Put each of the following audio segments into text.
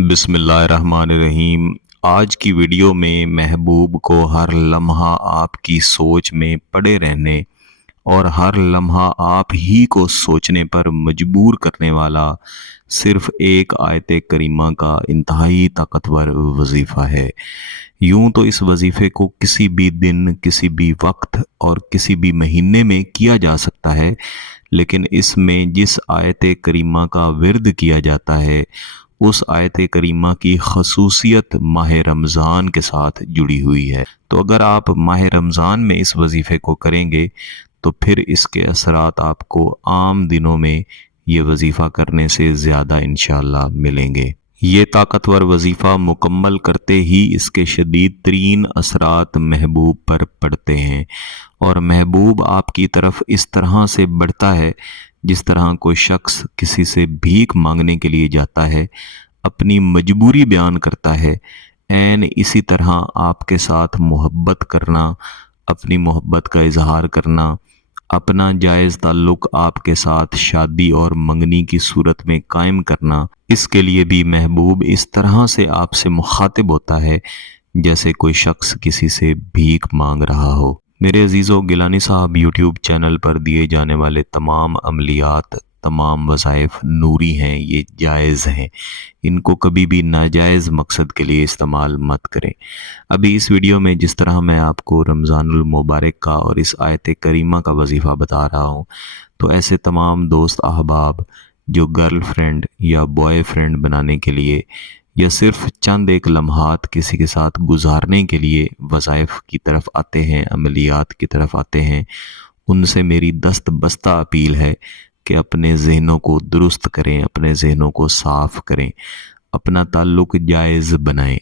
بسم اللہ الرحمن الرحیم۔ آج کی ویڈیو میں محبوب کو ہر لمحہ آپ کی سوچ میں پڑے رہنے اور ہر لمحہ آپ ہی کو سوچنے پر مجبور کرنے والا صرف ایک آیت کریمہ کا انتہائی طاقتور وظیفہ ہے۔ یوں تو اس وظیفے کو کسی بھی دن، کسی بھی وقت اور کسی بھی مہینے میں کیا جا سکتا ہے، لیکن اس میں جس آیت کریمہ کا ورد کیا جاتا ہے اس آیت کریمہ کی خصوصیت ماہ رمضان کے ساتھ جڑی ہوئی ہے۔ تو اگر آپ ماہ رمضان میں اس وظیفے کو کریں گے تو پھر اس کے اثرات آپ کو عام دنوں میں یہ وظیفہ کرنے سے زیادہ انشاءاللہ ملیں گے۔ یہ طاقتور وظیفہ مکمل کرتے ہی اس کے شدید ترین اثرات محبوب پر پڑتے ہیں، اور محبوب آپ کی طرف اس طرح سے بڑھتا ہے جس طرح کوئی شخص کسی سے بھیک مانگنے کے لیے جاتا ہے، اپنی مجبوری بیان کرتا ہے، عین اسی طرح آپ کے ساتھ محبت کرنا، اپنی محبت کا اظہار کرنا، اپنا جائز تعلق آپ کے ساتھ شادی اور منگنی کی صورت میں قائم کرنا، اس کے لیے بھی محبوب اس طرح سے آپ سے مخاطب ہوتا ہے جیسے کوئی شخص کسی سے بھیک مانگ رہا ہو۔ میرے عزیزو، گیلانی صاحب یوٹیوب چینل پر دیے جانے والے تمام عملیات، تمام وظائف نوری ہیں، یہ جائز ہیں، ان کو کبھی بھی ناجائز مقصد کے لیے استعمال مت کریں۔ ابھی اس ویڈیو میں جس طرح میں آپ کو رمضان المبارک کا اور اس آیت کریمہ کا وظیفہ بتا رہا ہوں، تو ایسے تمام دوست احباب جو گرل فرینڈ یا بوائے فرینڈ بنانے کے لیے یا صرف چند ایک لمحات کسی کے ساتھ گزارنے کے لیے وظائف کی طرف آتے ہیں، عملیات کی طرف آتے ہیں، ان سے میری دست بستہ اپیل ہے کہ اپنے ذہنوں کو درست کریں، اپنے ذہنوں کو صاف کریں، اپنا تعلق جائز بنائیں،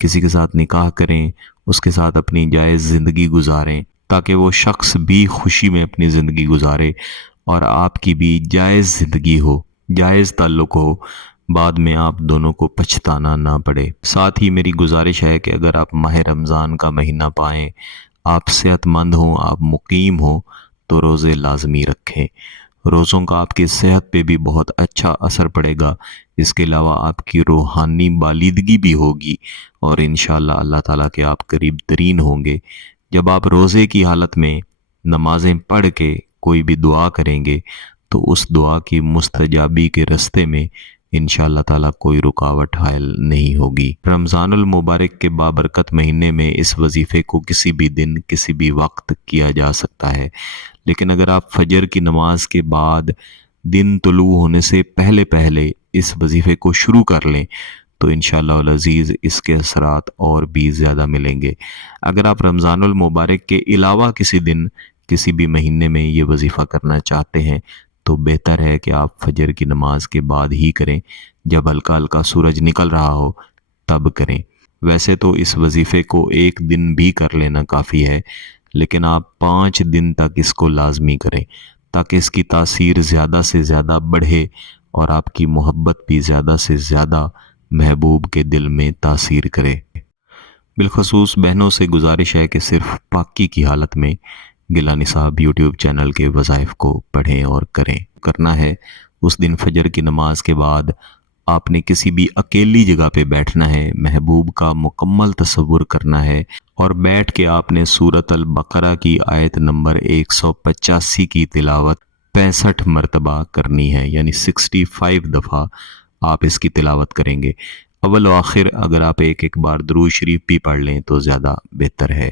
کسی کے ساتھ نکاح کریں، اس کے ساتھ اپنی جائز زندگی گزاریں تاکہ وہ شخص بھی خوشی میں اپنی زندگی گزارے اور آپ کی بھی جائز زندگی ہو، جائز تعلق ہو، بعد میں آپ دونوں کو پچھتانا نہ پڑے۔ ساتھ ہی میری گزارش ہے کہ اگر آپ ماہ رمضان کا مہینہ پائیں، آپ صحت مند ہوں، آپ مقیم ہوں، تو روزے لازمی رکھیں۔ روزوں کا آپ کی صحت پہ بھی بہت اچھا اثر پڑے گا، اس کے علاوہ آپ کی روحانی بالیدگی بھی ہوگی اور انشاءاللہ اللہ تعالیٰ کے آپ قریب ترین ہوں گے۔ جب آپ روزے کی حالت میں نمازیں پڑھ کے کوئی بھی دعا کریں گے تو اس دعا کی مستجابی کے رستے میں انشاءاللہ تعالیٰ کوئی رکاوٹ حائل نہیں ہوگی۔ رمضان المبارک کے بابرکت مہینے میں اس وظیفے کو کسی بھی دن، کسی بھی وقت کیا جا سکتا ہے، لیکن اگر آپ فجر کی نماز کے بعد دن طلوع ہونے سے پہلے پہلے اس وظیفے کو شروع کر لیں تو انشاءاللہ العزیز اس کے اثرات اور بھی زیادہ ملیں گے۔ اگر آپ رمضان المبارک کے علاوہ کسی دن، کسی بھی مہینے میں یہ وظیفہ کرنا چاہتے ہیں تو بہتر ہے کہ آپ فجر کی نماز کے بعد ہی کریں، جب ہلکا ہلکا سورج نکل رہا ہو تب کریں۔ ویسے تو اس وظیفے کو ایک دن بھی کر لینا کافی ہے، لیکن آپ 5 دن تک اس کو لازمی کریں تاکہ اس کی تاثیر زیادہ سے زیادہ بڑھے اور آپ کی محبت بھی زیادہ سے زیادہ محبوب کے دل میں تاثیر کرے۔ بالخصوص بہنوں سے گزارش ہے کہ صرف پاکی کی حالت میں گیلانی صاحب یوٹیوب چینل کے وظائف کو پڑھیں اور کریں۔ کرنا ہے اس دن فجر کی نماز کے بعد آپ نے کسی بھی اکیلی جگہ پہ بیٹھنا ہے، محبوب کا مکمل تصور کرنا ہے، اور بیٹھ کے آپ نے سورۃ البقرہ کی آیت نمبر 185 کی تلاوت 65 مرتبہ کرنی ہے، یعنی 65 دفعہ آپ اس کی تلاوت کریں گے۔ اول و آخر اگر آپ ایک بار درود شریف بھی پڑھ لیں تو زیادہ بہتر ہے۔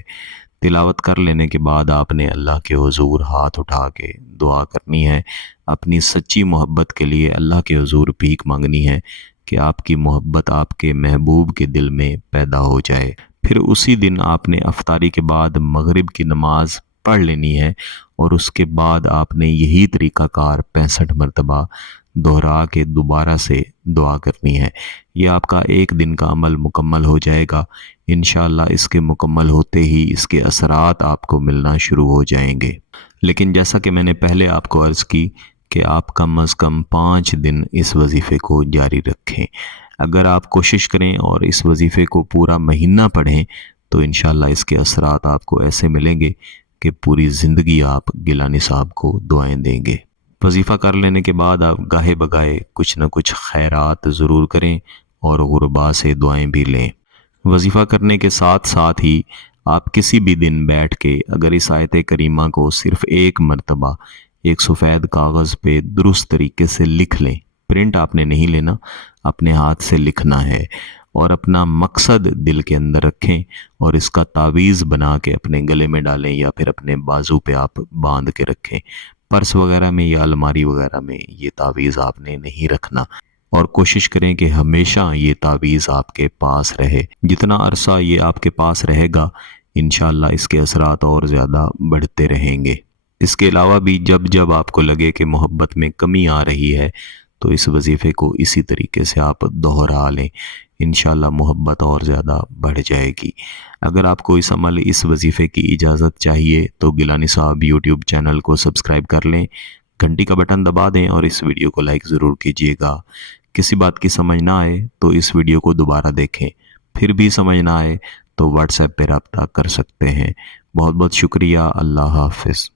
تلاوت کر لینے کے بعد آپ نے اللہ کے حضور ہاتھ اٹھا کے دعا کرنی ہے، اپنی سچی محبت کے لیے اللہ کے حضور بھیک مانگنی ہے کہ آپ کی محبت آپ کے محبوب کے دل میں پیدا ہو جائے۔ پھر اسی دن آپ نے افطاری کے بعد مغرب کی نماز پڑھ لینی ہے اور اس کے بعد آپ نے یہی طریقہ کار 65 مرتبہ دہرا کے دوبارہ سے دعا کرنی ہے۔ یہ آپ کا ایک دن کا عمل مکمل ہو جائے گا۔ انشاءاللہ اس کے مکمل ہوتے ہی اس کے اثرات آپ کو ملنا شروع ہو جائیں گے۔ لیکن جیسا کہ میں نے پہلے آپ کو عرض کی کہ آپ کم از کم 5 دن اس وظیفے کو جاری رکھیں۔ اگر آپ کوشش کریں اور اس وظیفے کو پورا مہینہ پڑھیں تو انشاءاللہ اس کے اثرات آپ کو ایسے ملیں گے کہ پوری زندگی آپ گیلانی صاحب کو دعائیں دیں گے۔ وظیفہ کر لینے کے بعد آپ گاہے بگاہے کچھ نہ کچھ خیرات ضرور کریں اور غربا سے دعائیں بھی لیں۔ وظیفہ کرنے کے ساتھ ساتھ ہی آپ کسی بھی دن بیٹھ کے اگر اس آیت کریمہ کو صرف ایک مرتبہ ایک سفید کاغذ پہ درست طریقے سے لکھ لیں، پرنٹ آپ نے نہیں لینا، اپنے ہاتھ سے لکھنا ہے، اور اپنا مقصد دل کے اندر رکھیں اور اس کا تعویذ بنا کے اپنے گلے میں ڈالیں یا پھر اپنے بازو پہ آپ باندھ کے رکھیں۔ پرس وغیرہ میں یا الماری وغیرہ میں یہ تعویذ آپ نے نہیں رکھنا، اور کوشش کریں کہ ہمیشہ یہ تعویذ آپ کے پاس رہے۔ جتنا عرصہ یہ آپ کے پاس رہے گا انشاءاللہ اس کے اثرات اور زیادہ بڑھتے رہیں گے۔ اس کے علاوہ بھی جب آپ کو لگے کہ محبت میں کمی آ رہی ہے تو اس وظیفے کو اسی طریقے سے آپ دہرا لیں، انشاءاللہ محبت اور زیادہ بڑھ جائے گی۔ اگر آپ کو اس عمل اس وظیفے کی اجازت چاہیے تو گیلانی صاحب یوٹیوب چینل کو سبسکرائب کر لیں، گھنٹی کا بٹن دبا دیں اور اس ویڈیو کو لائک ضرور کیجیے گا۔ کسی بات کی سمجھ نہ آئے تو اس ویڈیو کو دوبارہ دیکھیں، پھر بھی سمجھ نہ آئے تو واٹس ایپ پہ رابطہ کر سکتے ہیں۔ بہت بہت شکریہ، اللہ حافظ۔